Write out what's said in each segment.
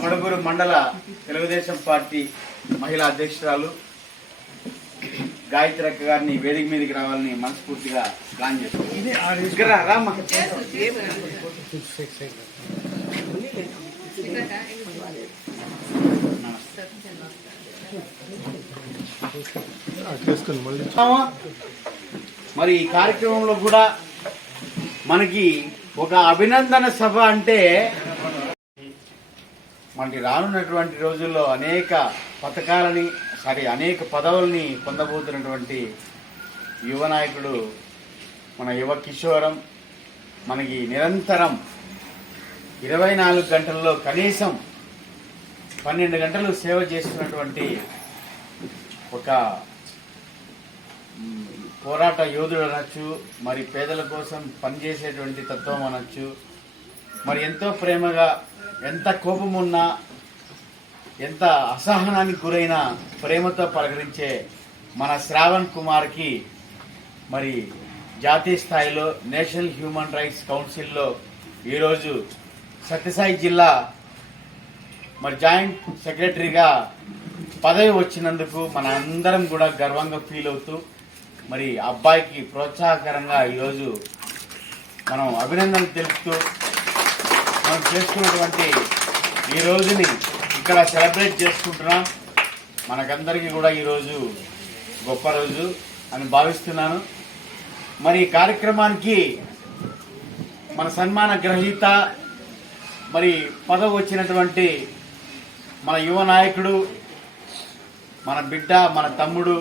మమడగూరు మండల తెలుగుదేశం పార్టీ మహిళా అధ్యక్షురాలు గాయత్రి అక్క గారిని వేదిక మీదకి రావాలని మనస్ఫూర్తిగా ప్లాన్ చేస్తాం. మరి ఈ కార్యక్రమంలో కూడా మనకి ఒక అభినందన సభ అంటే మనకి రానున్నటువంటి రోజుల్లో అనేక పథకాలని అనేక పదవుల్ని పొందబోతున్నటువంటి యువ నాయకుడు మన యువ కిషోరం మనకి నిరంతరం 24 గంటల్లో కనీసం 12 గంటలు సేవ చేస్తున్నటువంటి ఒక పోరాట యోధుడు అనొచ్చు, మరి పేదల కోసం పనిచేసేటువంటి తత్వం అనొచ్చు. మరి ఎంతో ప్రేమగా, ఎంత కోపం ఉన్నా, ఎంత అసహనానికి గురైన ప్రేమతో పలకరించే మన శ్రావణ్ కుమార్కి మరి జాతీయ స్థాయిలో నేషనల్ హ్యూమన్ రైట్స్ కౌన్సిల్లో ఈరోజు సత్యసాయి జిల్లా మరి జాయింట్ సెక్రటరీగా పదవి వచ్చినందుకు మన అందరం కూడా గర్వంగా ఫీల్ అవుతూ మరి అబ్బాయికి ప్రోత్సాహకరంగా ఈరోజు మనం అభినందనలు తెలుపుతూ మనం చేసుకున్నటువంటి ఈ రోజుని ఇక్కడ సెలబ్రేట్ చేసుకుంటున్నాం. మనకందరికీ కూడా ఈరోజు గొప్ప రోజు అని భావిస్తున్నాను. మరి ఈ కార్యక్రమానికి మన సన్మాన గ్రహీత మరి పదవి వచ్చినటువంటి మన యువ నాయకుడు, మన బిడ్డ, మన తమ్ముడు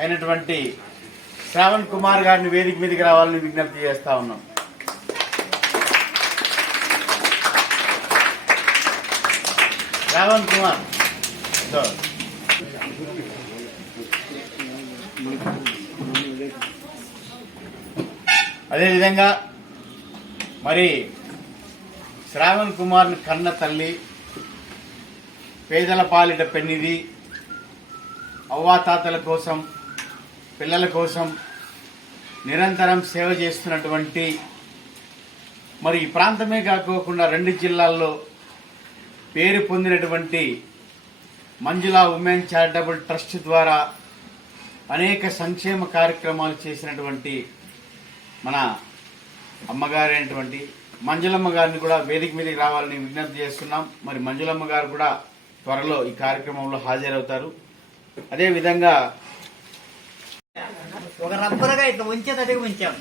అయినటువంటి శ్రావణ్ కుమార్ గారిని వేదిక మీదకి రావాలని విజ్ఞప్తి చేస్తా ఉన్నాం. శ్రావణ్ కుమార్ అదేవిధంగా మరి శ్రావణ్ కుమార్ని కన్న తల్లి, పేదల పాలిట పెన్నిది, అవ్వాతాతల కోసం, పిల్లల కోసం నిరంతరం సేవ చేస్తున్నటువంటి మరి ఈ ప్రాంతమే కాకోకుండా 2 జిల్లాల్లో పేరు పొందినటువంటి మంజులా ఉమెన్ చారిటబుల్ ట్రస్ట్ ద్వారా అనేక సంక్షేమ కార్యక్రమాలు చేసినటువంటి మన అమ్మగారైనటువంటి మంజులమ్మ గారిని కూడా వేదిక మీదకి రావాలని విజ్ఞప్తి చేస్తున్నాం. మరి మంజులమ్మ గారు కూడా త్వరలో ఈ కార్యక్రమంలో హాజరవుతారు. అదేవిధంగా ఒక రబ్బరుగా ఇట్లా వంచేటట్టుగా ఉంచాం.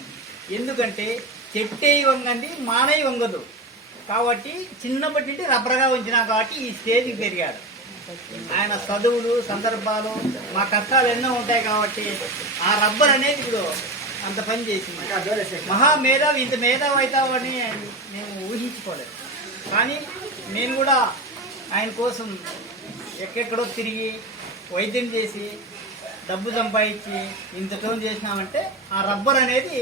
ఎందుకంటే చెట్టే వంగండి, మానయ్య వంగదు. కాబట్టి చిన్నప్పటి నుండి రబ్బరుగా ఉంచినా కాబట్టి ఈ స్టేజ్కి పెరిగాడు. ఆయన చదువులు, సందర్భాలు, మా కష్టాలు ఎన్నో ఉంటాయి కాబట్టి ఆ రబ్బర్ అనేది ఇప్పుడు అంత పని చేసింది. మహామేధావి, ఇంత మేధావి అవుతామని మేము ఊహించుకోలేదు. కానీ నేను కూడా ఆయన కోసం ఎక్కడెక్కడో తిరిగి వైద్యం చేసి డబ్బు సంపాదించి ఇంత టోన్ చేసినామంటే ఆ రబ్బర్ అనేది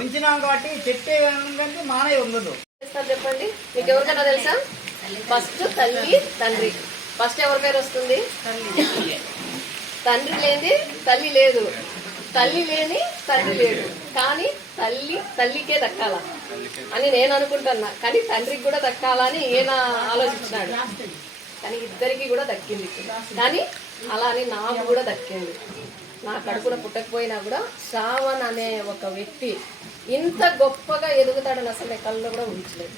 ఉంచినాం కాబట్టి చెట్టే కంటే మానయ్య ఉండదు. చెప్పండి, మీకు ఎవరికైనా తెలుసా? ఫస్ట్ తల్లి, తండ్రి. ఫస్ట్ ఎవరి పేరు వస్తుంది? తండ్రి లేని తల్లి లేదు, తల్లి లేని తండ్రి లేడు. కానీ తల్లికే దక్కాల అని నేను అనుకుంటున్నా. కానీ తండ్రికి కూడా దక్కాలని ఈయన ఆలోచించినాడు. కానీ ఇద్దరికి కూడా దక్కింది. కానీ అలా అని నాకు కూడా దక్కింది. నా కడుపున పుట్టకపోయినా కూడా శ్రావణ్ అనే ఒక వ్యక్తి ఇంత గొప్పగా ఎదుగుతాడని అసలు కళ్ళు కూడా ఊహించలేదు.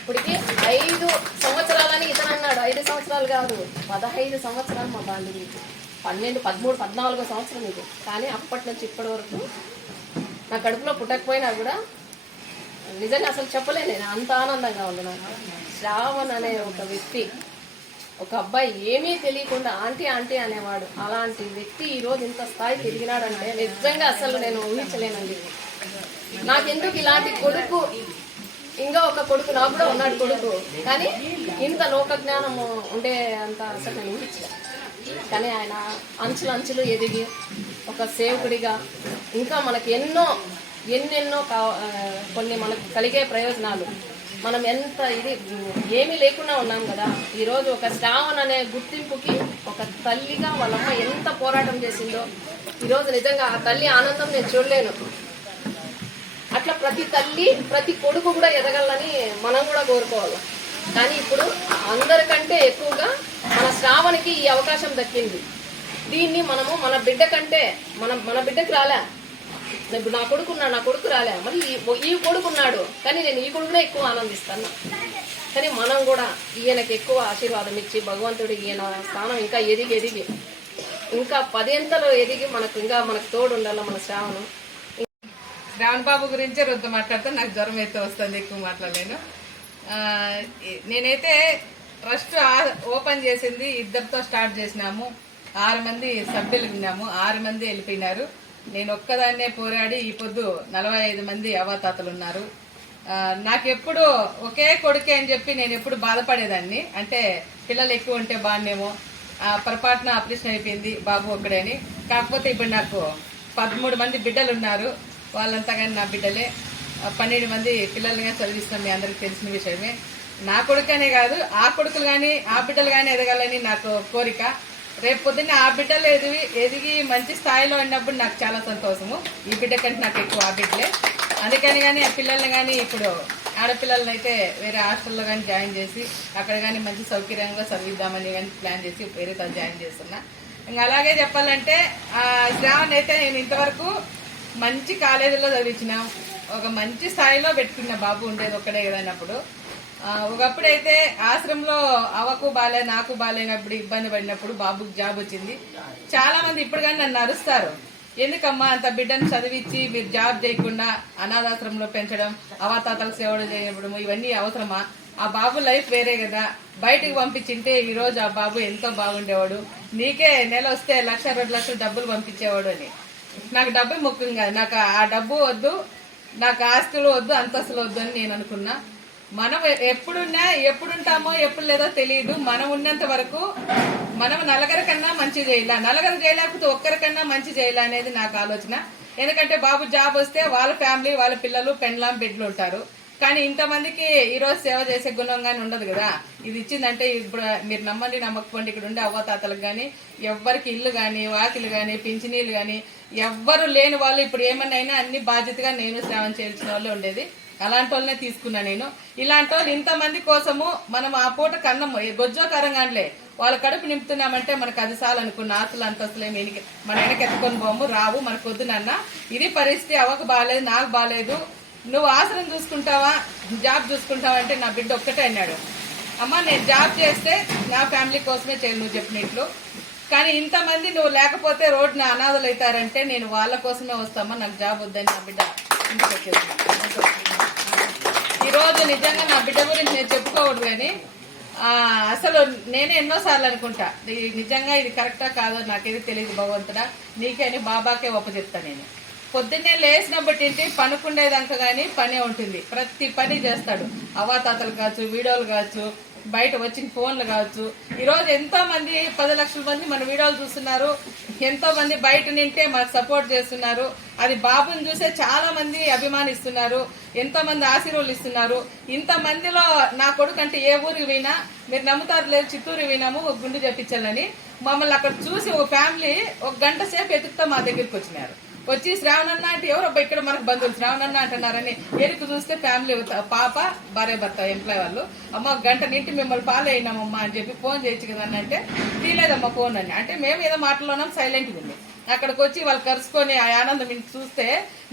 ఇప్పటికి 5 సంవత్సరాలని ఇతను అన్నాడు. 5 సంవత్సరాలు కాదు, 15 సంవత్సరాలు మా బాంధవ్యం. 12, 13, 14 సంవత్సరం ఇది. కానీ అప్పటి నుంచి ఇప్పటి వరకు నా కడుపులో పుట్టకపోయినా కూడా నిజంగా అసలు చెప్పలే, నేను అంత ఆనందంగా ఉంది నాకు. శ్రావణ్ అనే ఒక వ్యక్తి, ఒక అబ్బాయి ఏమీ తెలియకుండా ఆంటీ ఆంటీ అనేవాడు. అలాంటి వ్యక్తి ఈరోజు ఇంత స్థాయి తిరిగినాడంటే నిజంగా అసలు నేను ఊహించలేనండి. నాకెందుకు ఇలాంటి కొడుకు, ఇంకా ఒక కొడుకు నాకు కూడా ఉన్నాడు కొడుకు, కానీ ఇంత లోక జ్ఞానము ఉండే అంత అసలు నేను ఊహించలేదు. కానీ ఆయన అంచులు ఎదిగి ఒక సేవకుడిగా ఇంకా మనకి ఎన్నెన్నో కొన్ని మనకు కలిగే ప్రయోజనాలు, మనం ఎంత ఇది ఏమీ లేకుండా ఉన్నాం కదా. ఈరోజు ఒక శ్రావణ్ అనే గుర్తింపుకి ఒక తల్లిగా వాళ్ళమ్మ ఎంత పోరాటం చేసిందో ఈరోజు నిజంగా ఆ తల్లి ఆనందం నేను చూడలేను. అట్లా ప్రతి తల్లి, ప్రతి కొడుకు కూడా ఎదగాలని మనం కూడా కోరుకోవాలి. కానీ ఇప్పుడు అందరికంటే ఎక్కువగా మన శ్రావణికి ఈ అవకాశం దక్కింది. దీన్ని మనము మన బిడ్డ కంటే మన బిడ్డకి రాలే. ఇప్పుడు నా కొడుకు రాలే, మరి ఈ కొడుకున్నాడు, కానీ నేను ఈ కొడుకునే ఎక్కువ ఆనందిస్తాను. కానీ మనం కూడా ఈయనకి ఎక్కువ ఆశీర్వాదం ఇచ్చి భగవంతుడు ఈయన స్థానం ఇంకా ఎదిగి ఇంకా 10 ఎదిగి మనకు తోడు ఉండాలి మన శ్రావణం. శ్రావణ్ బాబు గురించే రొద్దు మాట్లాడితే నాకు జ్వరం అయితే వస్తుంది, ఎక్కువ మాట్లాడలేను. నేనైతే ట్రస్ట్ ఓపెన్ చేసింది 2తో స్టార్ట్ చేసినాము. 6 మంది సభ్యులు ఉన్నాము, 6 మంది వెళ్ళిపోయినారు. నేను ఒక్కదాన్నే పోరాడి ఈ పొద్దు 45 మంది అవ్వాతాతలు ఉన్నారు. నాకెప్పుడు ఒకే కొడుకే అని చెప్పి నేను ఎప్పుడు బాధపడేదాన్ని. అంటే పిల్లలు ఎక్కువ ఉంటే బాగుండేమో, పొరపాటున ఆపరేషన్ అయిపోయింది బాబు ఒక్కడేని. కాకపోతే ఇప్పుడు నాకు 13 మంది బిడ్డలు ఉన్నారు. వాళ్ళంతా కానీ నా బిడ్డలే. 12 మంది పిల్లలుగా చదివిస్తాం, మీ అందరికి తెలిసిన విషయమే. నా కొడుకనే కాదు, ఆ కొడుకులు కానీ ఆ బిడ్డలు కానీ ఎదగాలని నాకు కోరిక. రేపు పొద్దున్నే ఆ బిడ్డలు ఎదిగి మంచి స్థాయిలో ఉన్నప్పుడు నాకు చాలా సంతోషము. ఈ బిడ్డ కంటే నాకు ఎక్కువ ఆ బిడ్డలే. అందుకని కానీ ఆ పిల్లల్ని కానీ ఇప్పుడు ఆడపిల్లలని అయితే వేరే హాస్టల్లో కానీ జాయిన్ చేసి అక్కడ కానీ మంచి సౌకర్యంగా చదివిద్దామని కానీ ప్లాన్ చేసి వేరే తను జాయిన్ చేస్తున్నా. ఇంకా అలాగే చెప్పాలంటే శ్రావణ్ అయితే నేను ఇంతవరకు మంచి కాలేజీలో చదివించిన, ఒక మంచి స్థాయిలో పెట్టుకున్న బాబు ఉండేది ఒక్కడే కదన్నప్పుడు. ఒకప్పుడైతే ఆశ్రమంలో అవ్వకు బాలే నాకు బాలేనప్పుడు ఇబ్బంది పడినప్పుడు బాబుకి జాబ్ వచ్చింది. చాలా మంది ఇప్పుడు కానీ నన్ను అరుస్తారు, ఎందుకమ్మా అంత బిడ్డను చదివించి మీరు జాబ్ చేయకుండా అనాథాశ్రమంలో పెంచడం, అవాతాతలకు సేవలు చేయడం, ఇవన్నీ అవసరమా? ఆ బాబు లైఫ్ వేరే కదా, బయటకు పంపించింటే ఈరోజు ఆ బాబు ఎంతో బాగుండేవాడు, నీకే నెల వస్తే 1-2 లక్షలు డబ్బులు పంపించేవాడు అని. నాకు డబ్బు ముఖ్యం కాదు, నాకు ఆ డబ్బు వద్దు, నాకు ఆస్తులు వద్దు, అంతస్తులు వద్దు అని నేను అనుకున్నా. మనం ఎప్పుడుంటామో ఎప్పుడు లేదో తెలియదు. మనం ఉన్నంత వరకు మనం నలుగురి కన్నా మంచి చేయాల, నలుగురు చేయలేకపోతే ఒక్కరికన్నా మంచి చేయాల అనేది నాకు ఆలోచన. ఎందుకంటే బాబు జాబ్ వస్తే వాళ్ళ ఫ్యామిలీ, వాళ్ళ పిల్లలు, పెండ్లాం, బిడ్డలు ఉంటారు. కానీ ఇంతమందికి ఈరోజు సేవ చేసే గుణంగానే ఉండదు కదా. ఇది ఇచ్చిందంటే ఇప్పుడు మీరు నమ్మండి నమ్మకపోండి, ఇక్కడ ఉండే అవ్వతాతలకు కానీ ఎవ్వరికి ఇల్లు కానీ వాకిలు కానీ పింఛనీళ్ళు కానీ ఎవ్వరు లేని వాళ్ళు ఇప్పుడు ఏమన్నా అన్ని బాధ్యతగా నేను శ్రావణ్ చేయాల్సిన వాళ్ళు ఉండేది. అలాంటి వాళ్ళనే తీసుకున్నా నేను. ఇలాంటి వాళ్ళు ఇంతమంది కోసము మనం ఆ పూట కన్నము గొజ్జోకరంగానే వాళ్ళ కడుపు నింపుతున్నామంటే మనకు అది చాలనుకున్న ఆస్తులు అంతస్తులు మన వెనక ఎత్తుకొని పోము, రావు, మనకు వద్దు నాన్న. ఇది పరిస్థితి, అవ్వకు బాగాలేదు, నాకు బాగాలేదు, నువ్వు ఆశ్రమం చూసుకుంటావా జాబ్ చూసుకుంటావా అంటే నా బిడ్డ ఒక్కటే అన్నాడు, అమ్మ నేను జాబ్ చేస్తే నా ఫ్యామిలీ కోసమే చేయాలి నువ్వు చెప్పినట్లు, కానీ ఇంతమంది నువ్వు లేకపోతే రోడ్డున అనాథలు అవుతారంటే నేను వాళ్ళ కోసమే వస్తామా, నాకు జాబ్ వద్దని నా బిడ్డ ఇంటికి వచ్చేసి. ఈరోజు నిజంగా నా బిడ్డ గురించి నేను చెప్పుకోకూడదు, కానీ అసలు నేనే ఎన్నోసార్లు అనుకుంటా నిజంగా ఇది కరెక్టా కాదో నాకేది తెలియదు భగవంతుడా, నీకే అని బాబాకే ఒప్పచెప్తా. నేను పొద్దున్నే లేచినప్పటి నుంచి పనుకుండేదాకా కానీ పనే ఉంటుంది, ప్రతి పని చేస్తాడు. అవాతాతలు కావచ్చు, వీడియోలు కావచ్చు, బయట వచ్చిన ఫోన్లు కావచ్చు. ఈరోజు ఎంతో మంది 10 లక్షల మంది మన వీడియోలు చూస్తున్నారు, ఎంతో మంది బయట నింటే మనకు సపోర్ట్ చేస్తున్నారు. అది బాబుని చూసే చాలా మంది అభిమానిస్తున్నారు, ఎంతో మంది ఆశీర్వదిస్తున్నారు. ఇంతమందిలో నా కొడుకు అంటే ఏ ఊరికి పోయినా మీరు నమ్ముతారు లేదు, చిత్తూరు పోయినాము ఒక గుండు చెప్పించాలని మమ్మల్ని అక్కడ చూసి ఒక ఫ్యామిలీ 1 గంట సేపు ఎదుగుతా మా దగ్గరికి వచ్చినారు. వచ్చి శ్రావణన్న అంటే ఎవరబ్బా ఇక్కడ మనకు బంధువులు శ్రావణన్న అంటున్నారని ఎదుకు చూస్తే ఫ్యామిలీ పాప భార్య భర్త ఎంప్లాయ్ వాళ్ళు, అమ్మ 1 గంట నింటి మిమ్మల్ని ఫాలో అయినామమ్మా అని చెప్పి ఫోన్ చేయొచ్చు కదా అంటే తీలేదమ్మా ఫోన్ అని. అంటే మేము ఏదో మాటలోనాం, సైలెంట్గా ఉంది. అక్కడికి వచ్చి వాళ్ళు కలుసుకొని ఆ ఆనందం చూస్తే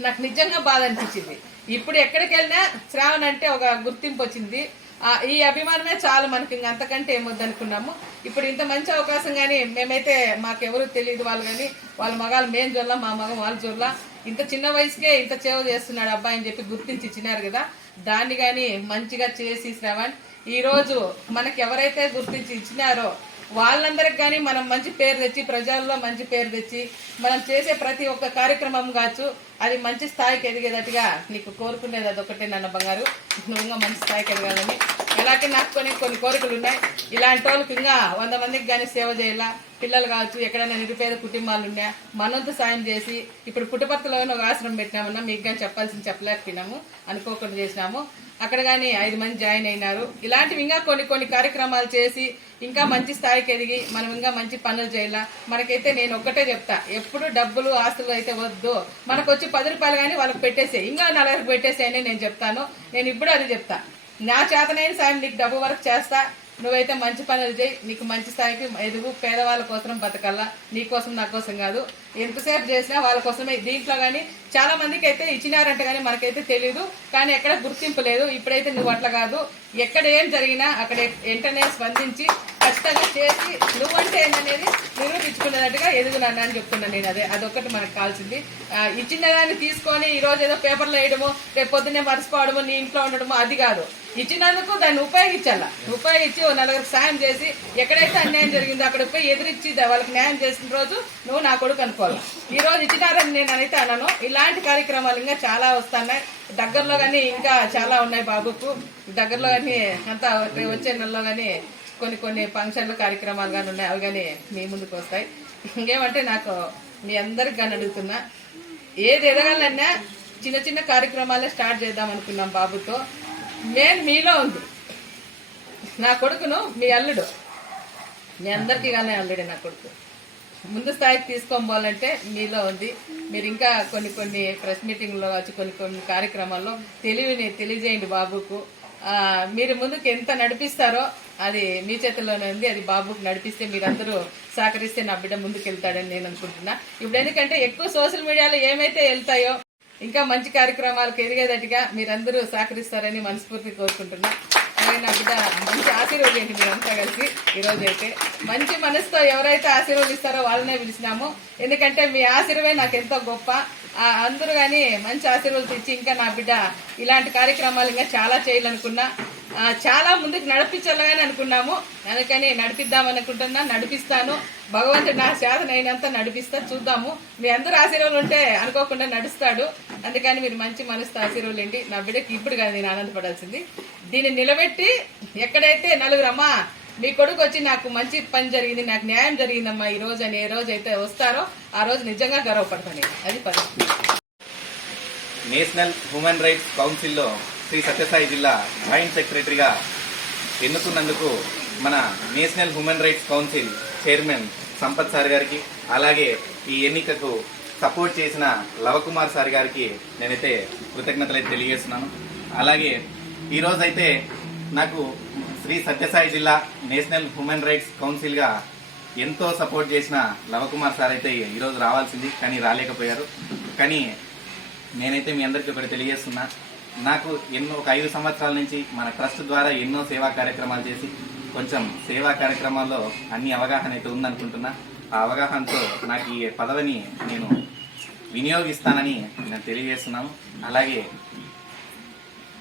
నాకు నిజంగా బాధ అనిపించింది. ఇప్పుడు ఎక్కడికి వెళ్ళినా శ్రావణ్ అంటే ఒక గుర్తింపు వచ్చింది. ఈ అభిమానమే చాలు మనకి, ఇంక అంతకంటే ఏమొద్దనుకున్నాము. ఇప్పుడు ఇంత మంచి అవకాశం కానీ మేమైతే మాకెవరు తెలియదు, వాళ్ళు కానీ వాళ్ళ మగాలు మేము చూడలా, మా మగం వాళ్ళు చూడలా. ఇంత చిన్న వయసుకే ఇంత సేవ చేస్తున్నాడు అబ్బాయి అని చెప్పి గుర్తించి ఇచ్చినారు కదా, దాన్ని కానీ మంచిగా చేసి శ్రావణ్ ఈరోజు మనకి ఎవరైతే గుర్తించి ఇచ్చినారో వాళ్ళందరికి కానీ మనం మంచి పేరు తెచ్చి, ప్రజల్లో మంచి పేరు తెచ్చి, మనం చేసే ప్రతి ఒక్క కార్యక్రమం కావచ్చు అది మంచి స్థాయికి ఎదిగేటట్టుగా నీకు కోరుకునేది అదొకటే నన్న బంగారు, నువ్వు మంచి స్థాయికి ఎదగాలని. అలాగే నాకు కొన్ని కోరికలు ఉన్నాయి. ఇలాంటి వాళ్ళకి ఇంకా 100 మందికి కానీ సేవ చేయాలా, పిల్లలు కావచ్చు, ఎక్కడైనా నిరుపేద కుటుంబాలు ఉన్నా మనంతా సాయం చేసి, ఇప్పుడు పుట్టపర్తిలోనే ఒక ఆశ్రమం పెట్టినామన్నా మీకు కానీ చెప్పాల్సింది చెప్పలేకపోయినాము, అనుకోకుండా చేసినాము. అక్కడ కానీ 5 మంది జాయిన్ అయినారు. ఇలాంటివి ఇంకా కొన్ని కార్యక్రమాలు చేసి ఇంకా మంచి స్థాయికి ఎదిగి మనం ఇంకా మంచి పనులు చేయాలా. మనకైతే నేను ఒక్కటే చెప్తా, ఎప్పుడు డబ్బులు ఆస్తులు అయితే వద్దు, మనకు వచ్చి 10 రూపాయలు కానీ వాళ్ళకి పెట్టేసే, ఇంకా 4 పెట్టేసే అని నేను చెప్తాను. నేను ఇప్పుడు అది చెప్తా, నా చేతనైన సాయం నీకు డబ్బు వరకు చేస్తా, నువ్వైతే మంచి పనులు చేయి, నీకు మంచి స్థాయికి ఎదుగు, పేదవాళ్ళ కోసం బతకల్లా, నీ కోసం నా కోసం కాదు. ఎంతసేపు చేసినా వాళ్ళ కోసమే. దీంట్లో కానీ చాలా మందికి అయితే ఇచ్చినారంట కానీ మనకైతే తెలియదు, కానీ ఎక్కడ గుర్తింపు లేదు. ఇప్పుడైతే నువ్వు అట్లా కాదు, ఎక్కడ ఏం జరిగినా అక్కడ వెంటనే స్పందించి ఖచ్చితంగా చేసి నువ్వంటే ఏంటనేది నిరూపించుకునేటట్టుగా ఎదుగునన్నా అని చెప్తున్నాను నేను. అదొక్కటి మనకు కావాల్సింది. ఇచ్చిన దాన్ని తీసుకొని ఈరోజు ఏదో పేపర్లో వేయడము, రేపు పొద్దున్నే మర్చిపోవడము, నీ ఇంట్లో ఉండడము, అది కాదు. ఇచ్చినందుకు దాన్ని ఉపయోగించాల. ఉపయోగించి ఓ నలుగురికి సాయం చేసి ఎక్కడైతే అన్యాయం జరిగిందో అక్కడ పోయి ఎదిరించి వాళ్ళకి న్యాయం చేసిన రోజు నువ్వు నా కొడుకు అనుకోవాలి. ఈ రోజు ఇచ్చినారని నేను అయితే అన్నాను. ఇలాంటి కార్యక్రమాలు ఇంకా చాలా వస్తున్నాయి. దగ్గరలో కానీ ఇంకా చాలా ఉన్నాయి బాబుకు. దగ్గరలో కానీ అంతా వచ్చే నెలలో కానీ కొన్ని ఫంక్షన్లు కార్యక్రమాలు కానీ ఉన్నాయి. అవి కానీ మీ ముందుకు వస్తాయి. ఇంకేమంటే నాకు మీ అందరికి కానీ అడుగుతున్నా, ఏది ఎదగాలన్నా చిన్న చిన్న కార్యక్రమాలే స్టార్ట్ చేద్దాం అనుకున్నాం బాబుతో. నేను మీలో ఉంది. నా కొడుకును మీ అల్లుడు, మీ అందరికీ కానీ అల్లుడే నా కొడుకు. ముందు స్థాయికి తీసుకొని పోవాలంటే మీలో ఉంది. మీరు ఇంకా కొన్ని ప్రెస్ మీటింగ్లో వచ్చి కొన్ని కార్యక్రమాల్లో తెలియజేయండి బాబుకు. మీరు ముందుకు ఎంత నడిపిస్తారో అది మీ చేతుల్లోనే ఉంది. అది బాబుకు నడిపిస్తే, మీరందరూ సహకరిస్తే నా బిడ్డ ముందుకు వెళ్తాడని నేను అనుకుంటున్నా. ఇప్పుడు ఎందుకంటే ఎక్కువ సోషల్ మీడియాలో ఏమైతే వెళ్తాయో ఇంకా మంచి కార్యక్రమాలకు ఎదిగేదట్టుగా మీరందరూ సహకరిస్తారని మనస్ఫూర్తి కోరుకుంటున్నా. అలాగే నా బిడ్డ మంచి ఆశీర్వదించండి మీరంతా కలిసి. ఈరోజు అయితే మంచి మనసుతో ఎవరైతే ఆశీర్వదిస్తారో వాళ్ళనే పిలిచినాము. ఎందుకంటే మీ ఆశీర్వే నాకు ఎంతో గొప్ప. అందరూ కానీ మంచి ఆశీర్వాదాలు ఇచ్చి ఇంకా నా బిడ్డ ఇలాంటి కార్యక్రమాలు ఇంకా చాలా చేయాలనుకున్నా, చాలా ముందుకు నడిపించాలని అనుకున్నాము. అందుకని నడిపిద్దామనుకుంటున్నా, నడిపిస్తాను. భగవంతుడు నా చేతనైనంత నడిపిస్తా, చూద్దాము. మీ అందరూ ఆశీర్వాదాలు ఉంటే అనుకోకుండా నడుస్తాడు. అందుకని మీరు మంచి మనసుతో ఆశీర్వాదాలు ఏంటి. నా బిడ్డకి ఇప్పుడు కాదు నేను ఆనందపడాల్సింది, దీన్ని నిలబెట్టి ఎక్కడైతే నలుగురమ్మా మీ కొడుకు వచ్చి నాకు మంచి పని జరిగింది, నాకు న్యాయం జరిగిందమ్మా ఈ రోజు అని ఏ రోజు అయితే వస్తారో ఆ రోజు నిజంగా గర్వపడతాను. అది పరిస్థితి. నేషనల్ హ్యూమన్ రైట్స్ కౌన్సిల్లో శ్రీ సత్యసాయి జిల్లా జాయింట్ సెక్రటరీగా ఎన్నుకున్నందుకు మన national human rights council chairman Sampath sir గారికి, అలాగే ఈ ఎన్నికకు సపోర్ట్ చేసిన లవకుమార్ సార్ గారికి నేనైతే కృతజ్ఞతలు తెలియజేస్తున్నాను. అలాగే ఈరోజైతే నాకు శ్రీ సత్యసాయి జిల్లా నేషనల్ హ్యూమన్ రైట్స్ కౌన్సిల్గా ఎంతో సపోర్ట్ చేసిన లవకుమార్ సార్ అయితే ఈరోజు రావాల్సింది, కానీ రాలేకపోయారు. కానీ నేనైతే మీ అందరికీ ఒకటి తెలియజేస్తున్నా, నాకు ఒక 5 సంవత్సరాల నుంచి మన ట్రస్ట్ ద్వారా ఎన్నో సేవా కార్యక్రమాలు చేసి కొంచెం సేవా కార్యక్రమాల్లో అన్ని అవగాహన అయితే ఉందనుకుంటున్నా. ఆ అవగాహనతో నాకు ఈ పదవిని నేను వినియోగిస్తానని నేను తెలియజేస్తున్నాను. అలాగే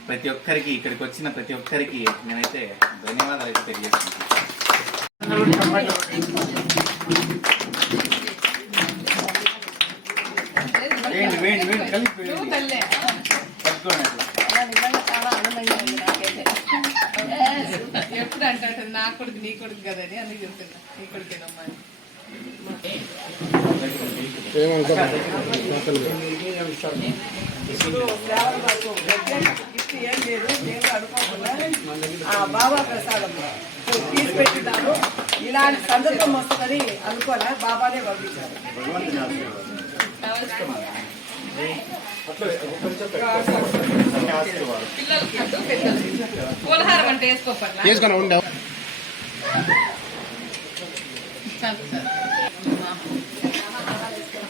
ప్రతి ఒక్కరికి, ఇక్కడికి వచ్చిన ప్రతి ఒక్కరికి నేనైతే ధన్యవాదాలు అయితే తెలియజేస్తున్నాను. ఎప్పుడు అంటే నా కొడుకు నీ కొడుకు కదని అందుకు చెప్తున్నా, నీ కొడుకేనమ్మా. ఏం లేదు, నేను అనుకోకుండా బాబా ప్రసాదం తీసి పెట్టినాను. ఇలాంటి సందర్భం వస్తుందని అనుకోలే, బాబానే పంపించారు. పూలహారం అంటే వేసుకోపట్ల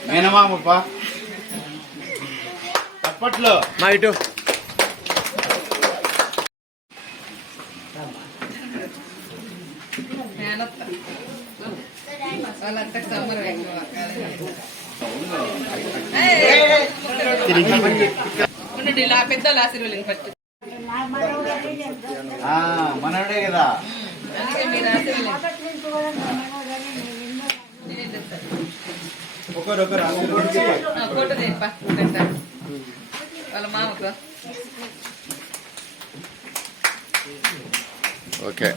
మేనమామప్ప అప్పట్లో మా ఇటు వాళ్ళంతా సమ్మర్ ఉండండి. ఇలా పెద్దలు ఆశీర్వాదం ఫస్ట్ మనోడే కదా. అందుకే మీరు ఆశీర్వాదం ఫోటో చేయండి వాళ్ళ మామకు. ఓకే.